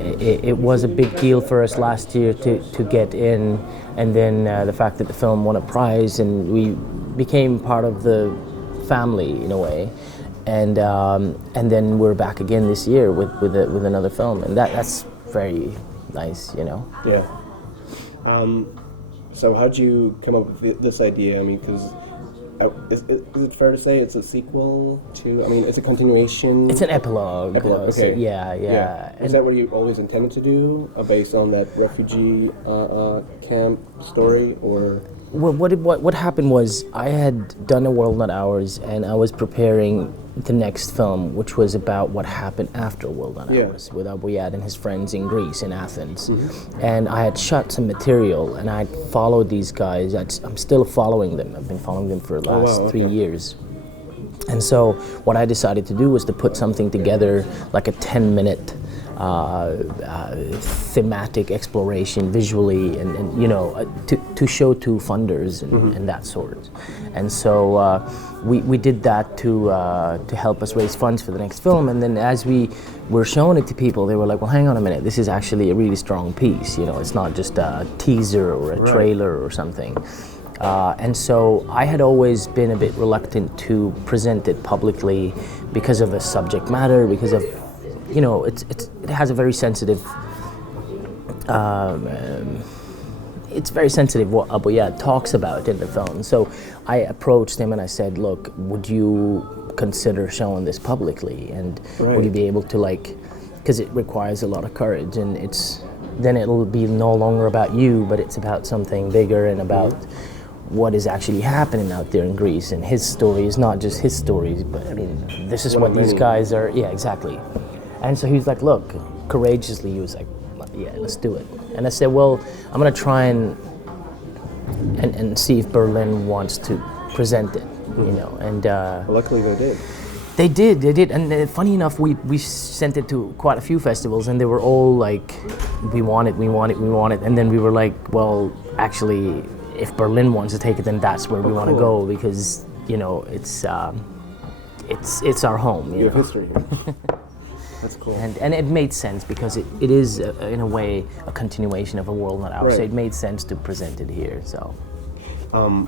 it was a big deal for us last year to get in, and then the fact that the film won a prize and we became part of the family in a way, and then we're back again this year with another film, and that's very nice, you know. Yeah. So how'd you come up with this idea? I mean, because is it fair to say it's a sequel to? I mean, it's a continuation. It's an epilog. Epilogue. Okay. So yeah. Is that what you always intended to do, based on that refugee camp story, or? Well, what happened was I had done A World Not Ours, and I was preparing the next film, which was about what happened after A World Not Ours, with Abu Yad and his friends in Greece, in Athens. Mm-hmm. And I had shot some material, and I had followed these guys. I'm still following them. I've been following them for the last 3 years. And so what I decided to do was to put something together, like a 10-minute thematic exploration visually, and you know, to show to funders and that sort. And so we did that to help us raise funds for the next film. And then as we were showing it to people, they were like, well, hang on a minute, this is actually a really strong piece, you know, it's not just a teaser or a trailer or something. And so I had always been a bit reluctant to present it publicly because of the subject matter, because of, you know, it has a very sensitive, it's very sensitive what Abu Yad talks about in the film. So I approached him and I said, look, would you consider showing this publicly? And would you be able to, like, because it requires a lot of courage, and then it'll be no longer about you, but it's about something bigger and about what is actually happening out there in Greece. And his story is not just his story, but I mean, this is what these guys are, exactly. And so he was like, look, courageously, he was like, yeah, let's do it. And I said, well, I'm gonna try and see if Berlin wants to present it, you know. And well, luckily they did. They did. And funny enough, we sent it to quite a few festivals, and they were all like, we want it. And then we were like, well, actually, if Berlin wants to take it, then that's where we want to go, because, you know, it's our home. You have history. That's cool. And it made sense because it is, in a way, a continuation of A World Not Ours. So it made sense to present it here. So,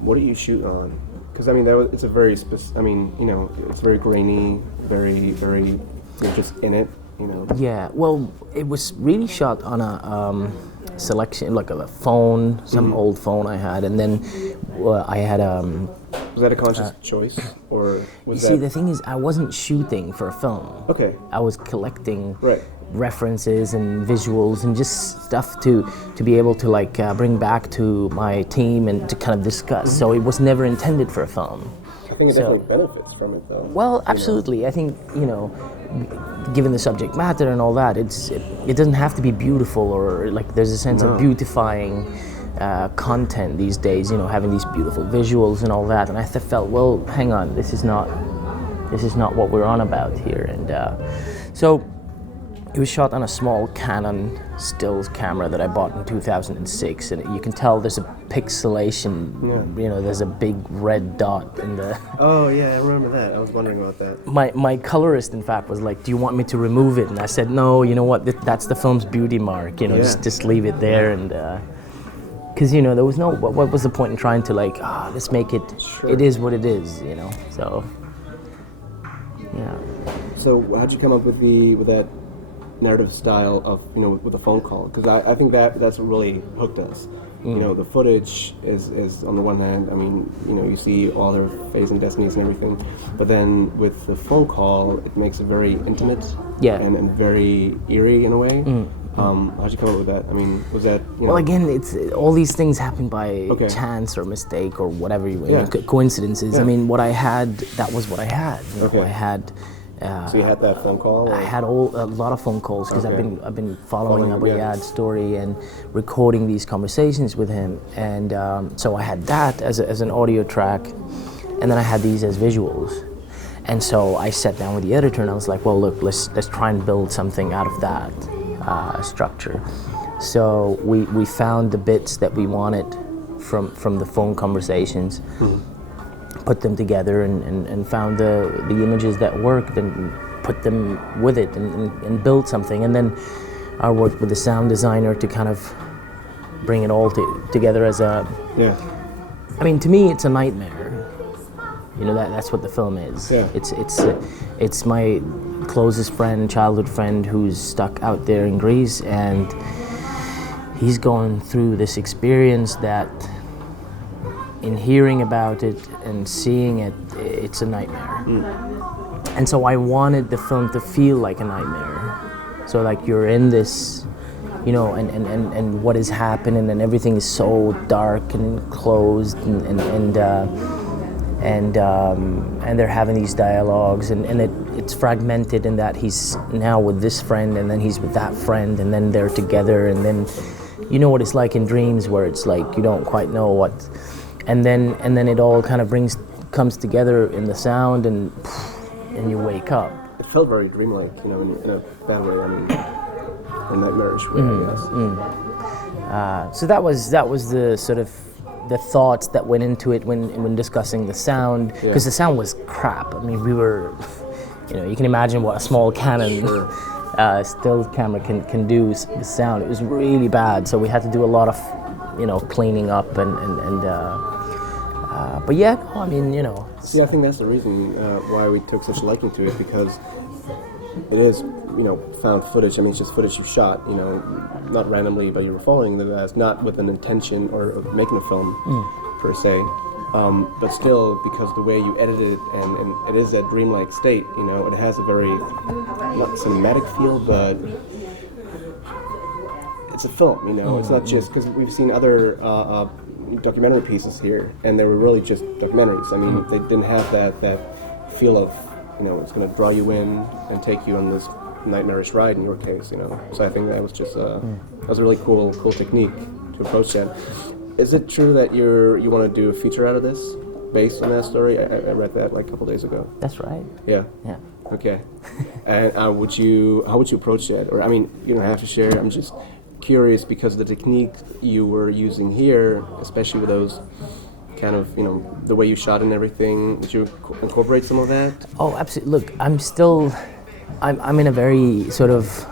what do you shoot on? Because I mean, it's a very I mean, you know, it's very grainy, very, you're just in it, you know. Yeah. Well, it was really shot on a selection, like a phone, some old phone I had, and then I had Was that a conscious choice, or was you see, the thing is, I wasn't shooting for a film. Okay. I was collecting references and visuals and just stuff to be able to, like, bring back to my team and to kind of discuss. So it was never intended for a film. I think it definitely benefits from it, though. Well, absolutely. You know? I think, you know, given the subject matter and all that, it doesn't have to be beautiful, or like there's a sense of beautifying content these days, you know, having these beautiful visuals and all that. And I felt, well, hang on, this is not what we're on about here. And so it was shot on a small Canon stills camera that I bought in 2006, and you can tell there's a pixelation. You know, there's a big red dot in the. Oh yeah, I remember that. I was wondering about that. My colorist, in fact, was like, "Do you want me to remove it?" And I said, "No. You know what? That's the film's beauty mark. You know, just leave it there." And because, you know, there was no. What was the point in trying to, like, let's make it? Sure. It is what it is. You know. So. Yeah. So how'd you come up with that narrative style of, you know, with a phone call? Because I think that's what really hooked us. You know, the footage is on the one hand, I mean, you know, you see all their fates and destinies and everything, but then with the phone call, it makes it very intimate and very eerie in a way. How'd you come up with that? I mean, was that, you know... Well, again, it's all these things happen by chance or mistake or whatever, coincidences. I mean, what I had, that was what I had. You know, I had... so you had that phone call? Or? I had a lot of phone calls because I've been following Abu Yad's story and recording these conversations with him, and so I had that as an audio track, and then I had these as visuals, and so I sat down with the editor and I was like, well, look, let's try and build something out of that structure. So we found the bits that we wanted from the phone conversations. Put them together and found the images that worked and put them with it and built something. And then I worked with the sound designer to kind of bring it all together as a. Yeah. I mean, to me, it's a nightmare. You know, that's what the film is. Yeah. It's my closest friend, childhood friend, who's stuck out there in Greece, and he's going through this experience that, in hearing about it and seeing it, it's a nightmare. And so I wanted the film to feel like a nightmare. So like you're in this, you know, and what is happening, and everything is so dark and closed, and they're having these dialogues, and it's fragmented in that he's now with this friend, and then he's with that friend, and then they're together, and then you know what it's like in dreams where it's like you don't quite know what, and then it all kind of comes together in the sound, and you wake up. It felt very dreamlike, you know, in a bad way. I mean, in nightmarish way, I guess. So that was the sort of the thoughts that went into it when discussing the sound, because the sound was crap. I mean, we were, you know, you can imagine what a small Canon still camera can do with sound. It was really bad, so we had to do a lot of, you know, cleaning up but yeah, I mean, you know. See, I think that's the reason why we took such a liking to it, because it is, you know, found footage. I mean, it's just footage you shot, you know, not randomly, but you were following the guys, not with an intention or making a film per se, but still because the way you edited it, and it is a dreamlike state, you know, it has a very, not cinematic feel, but it's a film, you know. It's not just, because we've seen other documentary pieces here, and they were really just documentaries. I mean, they didn't have that feel of, you know, it's going to draw you in and take you on this nightmarish ride in your case, you know. So I think that was just that was a really cool technique to approach that. Is it true that you want to do a feature out of this based on that story? I read that like a couple days ago. That's right. Yeah. Okay. And how would you approach that? Or I mean, you don't have to share. I'm just curious because the technique you were using here, especially with those kind of, you know, the way you shot and everything, would you incorporate some of that? Oh, absolutely. Look, I'm in a very sort of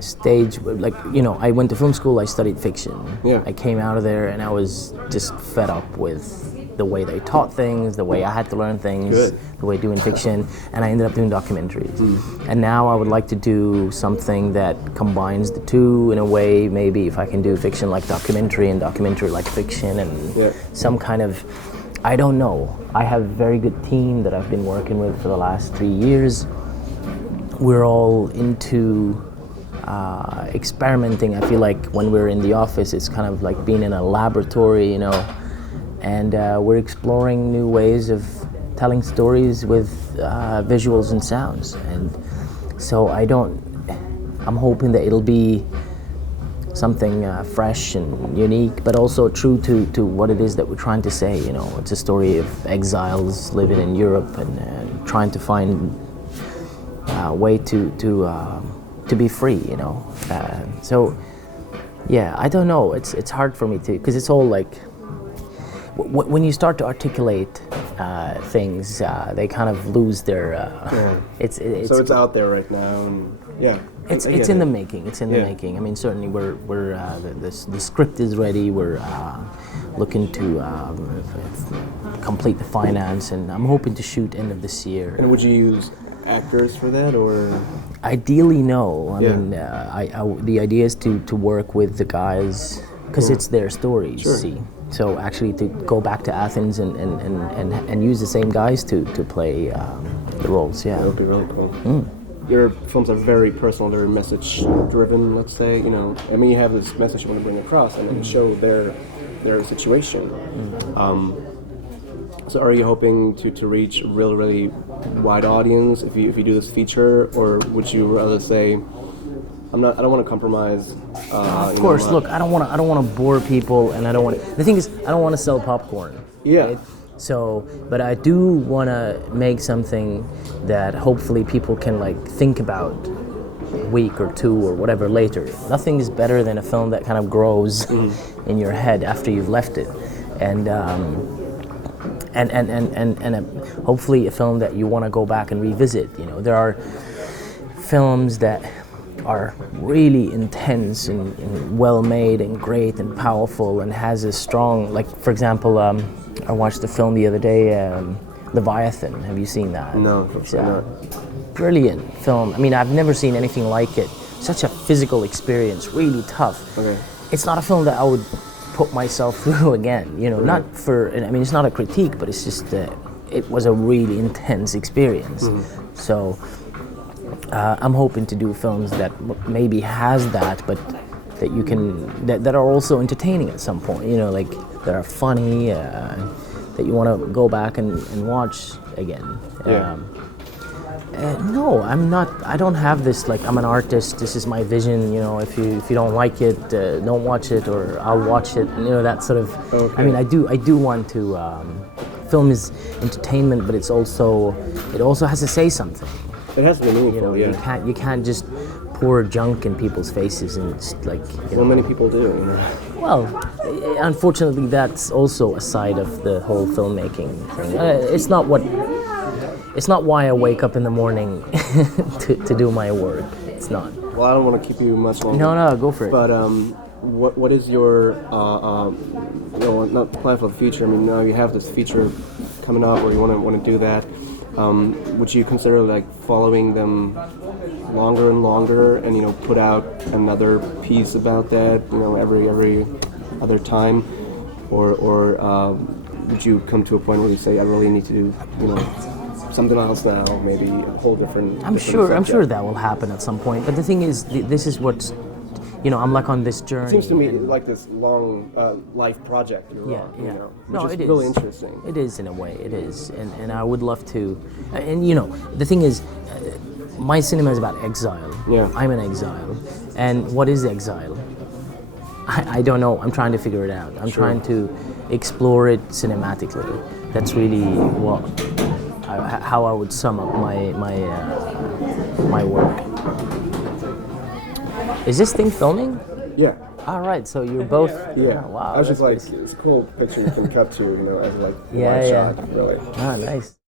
stage, like, you know, I went to film school, I studied fiction. Yeah. I came out of there and I was just fed up with the way they taught things, the way I had to learn things, the way doing fiction, and I ended up doing documentaries. And now I would like to do something that combines the two in a way, maybe if I can do fiction like documentary and documentary like fiction, and some kind of, I don't know. I have a very good team that I've been working with for the last 3 years. We're all into experimenting. I feel like when we're in the office, it's kind of like being in a laboratory, you know, and we're exploring new ways of telling stories with visuals and sounds. And so I'm hoping that it'll be something fresh and unique, but also true to what it is that we're trying to say. You know, it's a story of exiles living in Europe and trying to find a way to be free. You know, so yeah, I don't know. It's hard for me to, because it's all like when you start to articulate things, they kind of lose their. It's so it's out there right now, and It's in the making. It's in the making. I mean, certainly we're the script is ready. We're looking to complete the finance, and I'm hoping to shoot end of this year. And would you use actors for that, or? Ideally, no. I mean, the idea is to work with the guys, because it's their stories. Sure. See, so actually to go back to Athens and use the same guys to play the roles. Yeah, that would be really cool. Your films are very personal, very message-driven, let's say. You know, I mean, you have this message you want to bring across, and then show their situation. So, are you hoping to reach a really wide audience if you do this feature, or would you rather say, I don't want to compromise? Of course, look, I don't want to bore people, and I don't want to. The thing is, I don't want to sell popcorn. Yeah. Right? So, but I do want to make something that hopefully people can like think about a week or two or whatever later. Nothing is better than a film that kind of grows in your head after you've left it, and hopefully a film that you want to go back and revisit. You know, there are films that are really intense and well made and great and powerful and has a strong, like for example, I watched the film the other day, Leviathan. Have you seen that? No, it's not. Brilliant film. I mean, I've never seen anything like it. Such a physical experience, really tough. Okay. It's not a film that I would put myself through again, you know, Right. not for, I mean, it's not a critique, but it's just, it was a really intense experience. So I'm hoping to do films that maybe has that, but that you can, that are also entertaining at some point, you know, like that are funny, that you want to go back and watch again. Yeah. No, I'm not. I don't have this like I'm an artist. This is my vision. You know, if you don't like it, don't watch it, or I'll watch it. You know, that sort of. Okay. I mean, I do want to. Film is entertainment, but it also has to say something. It has to be meaningful. You know, yeah. you can't just pour junk in people's faces and just like. Well, many people do. You know. Well, unfortunately, that's also a side of the whole filmmaking thing. It's not why I wake up in the morning to do my work. It's not. Well, I don't want to keep you much longer. No, go for it. But what is your you know, not plan for the future? I mean, now you have this feature coming up, or you want to do that. Would you consider like following them longer and longer, and you know, put out another piece about that, you know, every other time, or would you come to a point where you say, I really need to do, you know, something else now, maybe a whole different. I'm sure that will happen at some point. But the thing is, this is what's, you know, I'm like on this journey. It seems to me like this long life project you're on, you know, which is really interesting. It is in a way, it is, and I would love to, and you know, the thing is, my cinema is about exile. Yeah. I'm in exile, and what is exile? I don't know. I'm trying to figure it out. I'm trying to explore it cinematically. That's really what. How I would sum up my work. Is this thing filming? Yeah. All right, so you're both. Yeah. Oh, wow. I was just like, that's it's a cool picture you can cut to, you know, as like Yeah, one yeah. shot, really. Ah, nice.